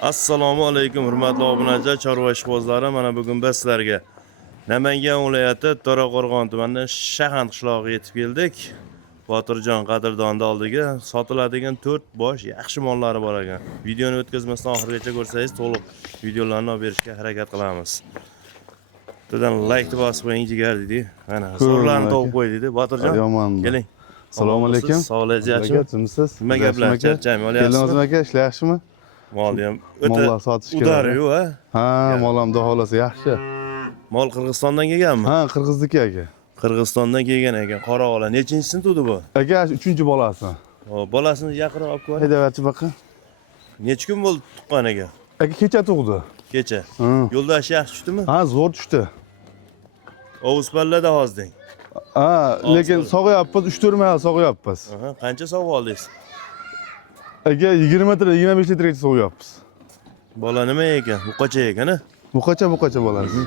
Assalomu alaykum hurmatli obunachilar, chorva ishqibozlari. Mana bugun biz sizlarga Namangan viloyati To'raqo'rg'on tumanidan Shahan qishlog'iga yetib keldik. Botirjon qadrdonni oldiga sotiladigan 4 bosh yaxshi mollari bor ekan. Videoni o'tkazmasdan oxirigacha ko'rsangiz to'liq videolarni olib berishga harakat qilamiz. Bittadan like bosib qo'ying jigar dedi. Mana so'rlarni topib qo'y dedi. Botirjon, keling. Assalomu alaykum. Sog'ligingiz yaxshimi? Yaxshimisiz? Nima gaplar? Charchaymi? Keldingizmi aka? Ishlar yaxshimi? Mol ham Mollar sotish kerak. udari-yu, ha? Ha, mol ham xohlasa yaxshi. Mol Qirg'izistondan kelganmi? Ha, Qirg'izniki aka. Qirg'izistondan kelgan ekan. Qora ola. Nechinchisi tug'di bu? Aka, 3-bolasi. Hop, bolasini yaqinroq olib ko'ring. Haydavatchi baqa. Necha kun bo'ldi tuqqan ekan? Aka, kecha tug'di. Kecha. Ha. Yo'ldosh yaxshi tushdimi? Ha, zo'r tushdi. Ovuz pallada hozding. Ha, lekin sog'yapmiz, 3-4 mahal sog'yapmiz. Aha, qancha sog'ib oldingiz? Aka, 20 litr, 25 litrgacha sog'yapmiz. Bola nima ekan? Buqacha ekan, ha? Buqacha bolasi.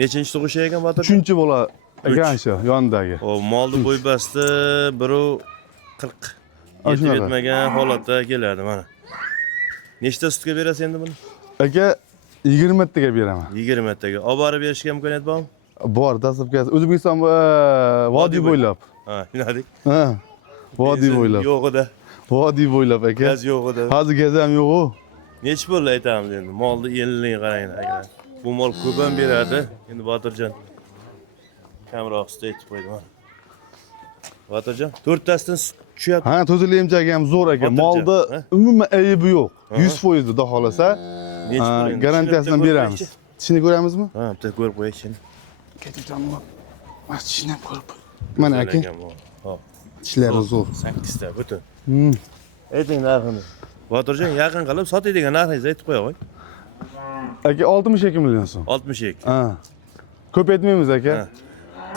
Nechinchi tug'ish ekan Botir? 3-bola aka shu yonidagi. O, molni bo'y basti, biru 40 yetib yetmagan holatda keladi mana. Nechta sutga berasiz endi buni? Aka, 20 taga beraman. 20 taga. Olib borib berishga imkoniyat bormi? Bor, dastlabki O'zbekiston vodiy bo'ylab. Ha, tushundik. Ha. Vodiy bo'ylab. Yo'q edi. Vodiy bo'ylab aka. Gaz yo'q edi. Hozir gaz ham yo'q-ku. Nech pul aytamiz endi? Molni yilini qarang aka. Bu mol ko'p ham beradi. Endi Botirjon kamroq sut aytib qo'ydi mana. Botirjon, 4 tasidan tushyapti. Ha, to'zilayimchagi ham zo'r aka. Molda umuman aybi yo'q. 100% xudo xolasa. Nech pul endi? Garantiyasini beramiz. Tishini ko'ramizmi? Ha, bitta ko'rib qo'yaylik. Ketajanmi? Mana tishini ham ko'rib. Mana aka. Hop. Tishlari zo'r. 8 ta butun. Ayting narxini. Botirjon yaqin qilib sotadigan narxingizni aytib qo'ya qo'y. Aka 62 million so'm. 62. Ha. Ko'p aytmaymiz aka.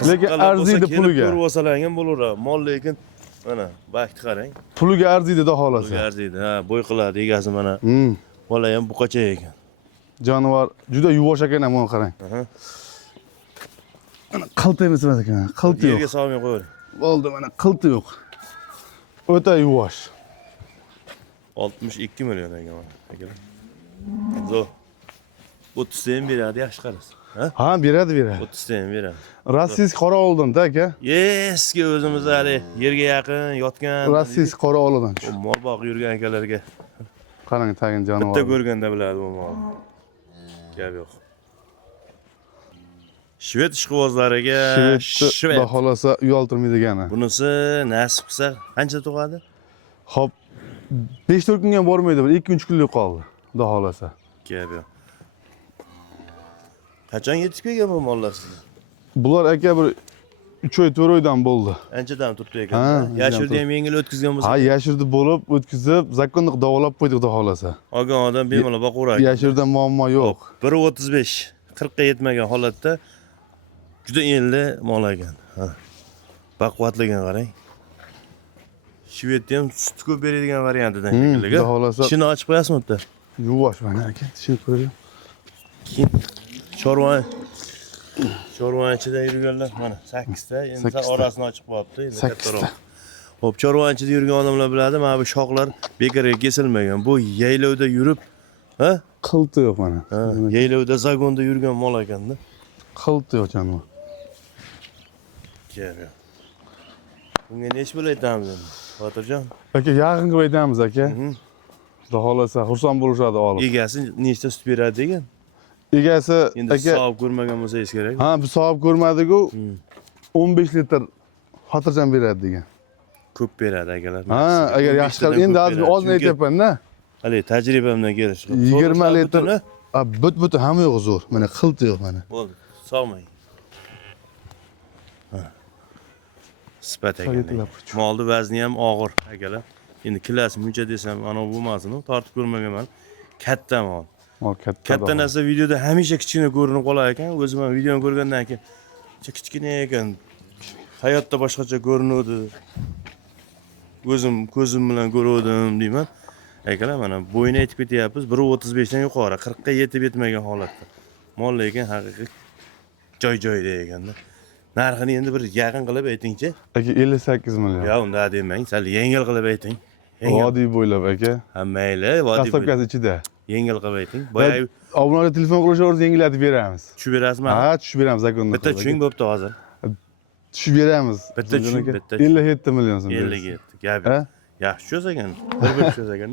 Lekin arziydi puliga. Ko'rib olsalar bo'laveradi. Mol lekin mana bakti qarang. Puliga arziydi xudo xolasa. Puliga arziydi. Ha, bo'y qiladi egasi mana. Bola ham buqacha ekan. Jonivor juda yuvosh ekan, mana qarang. Mana qilti emas ekan. Qilti yo'q. Yerga solmay qo'yavering. Bo'ldi, mana qilti yo'q. O'ta yuvosh. 62 million ekan mana. Akalar. Zo'r. 30 ta ham beradi, yaxshi qarasa. Ha, beradi. 30 ta ham beradi. Rossiysk qora oldim-da aka. Eski o'zimiz hali yerga yaqin yotgan. Rossiysk qora oldim. Mol boq yurgan akalarga. Qarang, tagin jonivor. Bitta ko'rganda biladi bu mol. Gap yo'q. Shved ishqibozlariga Xudo xolasa uyaltirmaydigani. Bunisi nasib qilsa qancha tug'adi? Xo'p, 5-4 kunga bormaydi, 2-3 kunlik qoldi. Xudo xolasa. Gap yo'q. Qachon yetib kelgan bu mollar sizga? Bular aka bir 3 oy 4 oydan bo'ldi. Anchadan turibdi ekan. Yashirda ham yengil o'tkazgan bo'lsa. Ha, yashirda bo'lib, o'tkazib, zakonlik davolab qo'ydik xudo xolasa. Olgan odam bemalol boqaveradi. Yashirda muammo yo'q. 1.35, 40 ga yetmagan holatda juda enli mol ekan. Ha. Baquvvatligan qarang. Shvedda ham sut ko'p beradigan variantidan shekilli. Xudo xolasa. Tishini ochib qo'yasizmi bitta? Yuvosh mana aka, tishini ko'ring. Keyin chorvanchida yurganlar mana 8 ta, endi orasini ochib qo'yapti, endi kattaroq. Xo'p, chorvanchida yurgan odamlar biladi, mana bu shoxlar bekorga kesilmagan. Bu yaylovda yurib, ha? Qilti yo'q mana. Ha, yaylovda zagonda yurgan mol ekanda. Qilti yo'q jonivor. Gap yo'q. Bunga nech pul aytamiz endi? Botirjon. Aka, yaqin qilib aytamiz aka. Xudo xolasa xursand bo'lishadi olib. Egasi nechta sut beradi degan? Egasi Endi savob ko'rmagan bo'lsangiz kerak. Ha, biz savob ko'rmadik-ku. 15 litr xotirjam beradi degan. Ko'p beradi akalar. Ha, agar yaxshi qilib, endi hozir oldin aytyapman-da. Hali tajribamdan kelishib. 20 litr. Ha, but hamma yo'q zo'r. Mana qilti yo'q mana. Bo'ldi. Solmang. Ha. Sifat ekan. Molni vazni ham og'ir akalar. Endi kilasi muncha desam, ana bo'lmasin, tortib ko'rmaganman. Katta mol. Mol katta. Katta narsa videoda hamisha kichkina ko'rinib qolar ekan. O'zim ham videoni ko'rgandan keyin kichkina ekan. Hayotda boshqacha ko'rinadi. O'zim ko'zim bilan ko'rdim deyman. Akalar mana bo'yini aytib ketyapmiz, 1.35 dan yuqori, 40 ga yetib yetmagan holatda. Mol lekin haqiqiy joy-joyda ekanda. Narxini endi bir yaqin qilib aytingchi. Aka 58 million. Ya unda demang, sal yengil qilib ayting. Vodiy bo'ylab aka. Ha mayli, vodiy bo'ylab. Qassobkasi ichida. Yengil qilib ayting. Boya Obunaga telefon qilishingiz yengillatib beramiz. tushib berasizmi? Ha, tushib beramiz zakonda. Bitta tushing bo'pti hozir. Tushib beramiz. Bitta tushing, bitta tushing. 57 million so'm. 57. Gap. Ha? Yaxshi tushsa ekan. Bir tushsa ekan.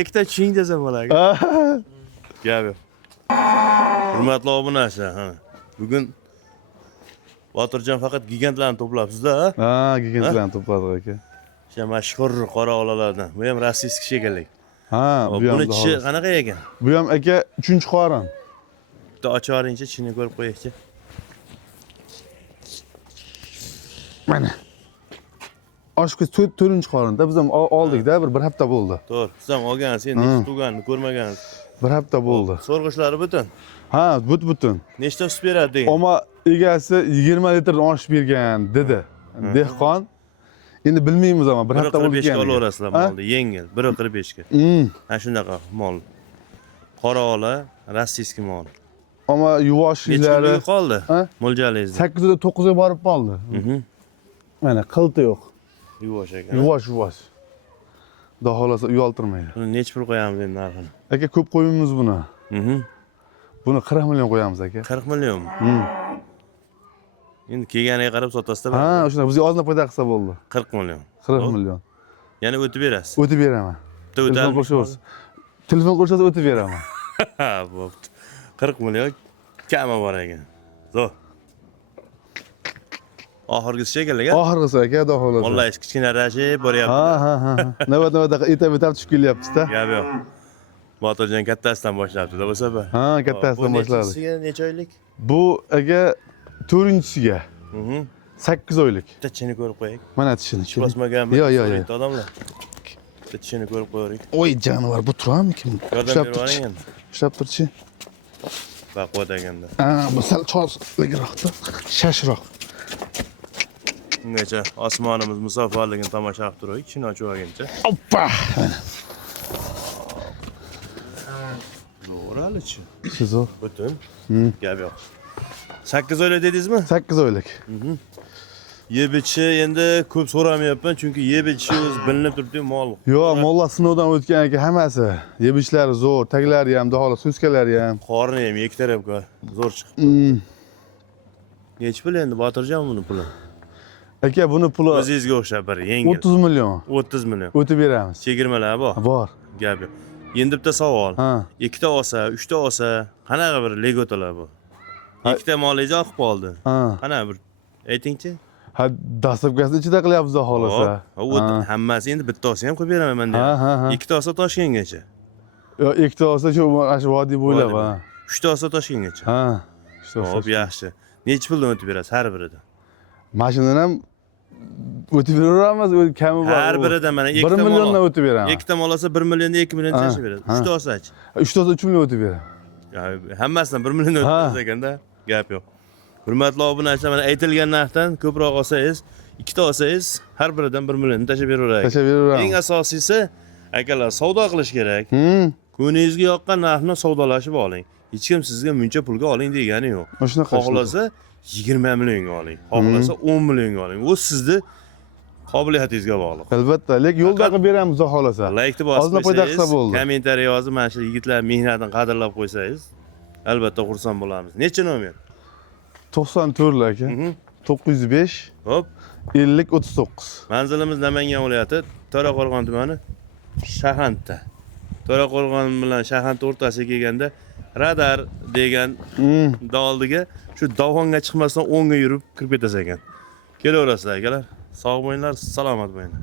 Ikkita tushing desa bo'lar. Gap yo'q. Hurmatli obunachilar, ha. Bugun Botirjon faqat gigantlarni to'plabsiz-da, ha? Ha, gigantlarni to'pladik aka. O'sha mashhur qora olalardan. Bu ham rossiyskiy shekilli. Ha, bu ham. Buni tishi qanaqa ekan? Bu ham aka 3-qorin. Bitta ochib yuboringchi, tishini ko'rib qo'yaychi. Mana. Oshko'z 4-qorinda biz ham oldik-da, bir hafta bo'ldi. To'g'ri. Siz ham olgansiz, endi necha turganini ko'rmagansiz. Bir hafta bo'ldi. So'rg'ichlari butun. Ha, butun. Nechta sut beradi degan? Ammo egasi 20 litrdan oshib bergan dedi. Dehqon. Endi bilmaymiz ama bir hafta bo'ldi. 1.45 ga olaverasizlar molni, yengil. 1.45 ga. Ha shundaqa mol. Qora ola, rossiyskiy mol. Ammo yuvoshliklari Necha qoldi? Mo'ljalingizda. 8 9 ga borib qoldi. Mana qilti yo'q. Yuvosh ekan. Yuvosh. Xudo xolasa uyaltirmaydi. Buni necha pul qo'yamiz endi narxini? Aka ko'p qo'ymaymiz buni. Buni 40 million qo'yamiz aka. 40 millionmi? Endi kelganiga qarab sotasizda. Ha, o'shuna bizga ozgina foyda qilsa bo'ldi. 40 million. 40 million. Yana o'tib berasiz. O'tib beraman. Telefon qilsangiz. Telefon qilsangiz o'tib beraman. Ha, bo'pti. 40 million kami bor ekan. Zo'r. Oxirgisi shekilli. Oxirgisi aka, xudo xolasa. Vallahi kichkina rashib boryapti. Ha. Navbat etap tushib kelyapsiz-da. Gap yo'q. Botirjon kattasidan boshlabdi-da bu safar. Ha, kattasidan boshladi. Nechasiga necha oylik? Bu aka 4-chisiga. 8 oylik. Bitta tishini ko'rib qo'yaylik. Mana tishini. Bosmaganmi? Yo'q. Odamlar. Bitta tishini ko'rib qo'yaylik. Oy, jonivor, bu turadimikin? Yordam berib oling endi. Ushlab turchi. Baquvvat eganda. Ha, bu sal chorligroqda, shashroq. Ungacha osmonimiz musofirligini tomosha qilib turaylik, ishini ochib olguncha. Oppa. Zo'ralichi. Zo'r. Butun. Gap yo'q. 8 oylik dedingizmi? 8 oylik. Yeb ichishi endi ko'p so'ramayapman, chunki yeb ichishi o'zi bilinib turibdi mol. Yo'q, mollar sinovdan o'tgan aka hammasi. Yeb ichlari zo'r, taglari ham, xudo xolasa suskalari ham. Qorni ham 2 tarafga zo'r chiqibdi. Necha pul endi Botirjon buni puli? Aka, buni puli O'zingizga o'xshab bir yengil. 30 million. 30 million. O'tib beramiz. Chegirmalar bor. Bor. Gap yo'q. Endi bitta savol. Ha. 2 ta olsa, 3 ta olsa, qanaqa bir legotalar bu? 2 ta molingiz oqib qoldi. Ha. Qanaqa bir aytingchi? Ha, dastlabkasini ichida qilyapmiz xudo xolasa. Hammasi endi bitta olsa ham qo'yib beraman men. Ha. 2 ta olsa Toshkentgacha. Yo'q, 2 ta olsa shu vodiy bo'ylab, ha. 3 ta olsa Toshkentgacha. Ha. Xo'p, yaxshi. Necha puldan o'tib berasiz har biridan? Mashinadan ham o'tib beraveramiz, kami bor. Har biridan mana 2 ta 1 milliondan o'tib beraman. 2 ta mol olsa 1 milliondan 2 million tashib beradi. 3 ta olsachi? 3 ta olsa 3 million o'tib beraman. Hammasidan 1 milliondan o'tib bersa ekanda, gap yo'q. Hurmatli obunachilar, mana aytilgan narxdan ko'proq olsangiz, 2 ta olsangiz, har biridan 1 million tashib beraveradi. Tashab beraveramiz. Eng asosiysi, akalar, savdo qilish kerak. Ko'nglingizga yoqqan narxni savdolashib oling. Hech kim sizga muncha pulga oling degani yo'q. Shunaqa. Xohlasa 20 millionga oling, xohlasa 10 millionga oling. U sizni qobiliyatingizga bog'liq. Albatta, lekin yo'lda qilib beramiz xudo xolasa. Laykni bosib Ozgina foyda qilsa qo'ysangiz, bo'ldi. kommentariy yozib, mana shu yigitlar mehnatini qadrlab qo'ysangiz, albatta xursand bo'lamiz. Necha nomer? 94 aka. 905 Hop. 50 39. Manzilimiz Namangan viloyati, To'raqo'rg'on tumani, Shahantda. To'raqo'rg'on bilan Shahant o'rtasiga kelganda radar degan oldiga shu Dovonga chiqmasdan o'ngga yurib kirib ketasiz ekan. Kelaverasizlar akalar. Sog' bo'linglar, salomat bo'linglar.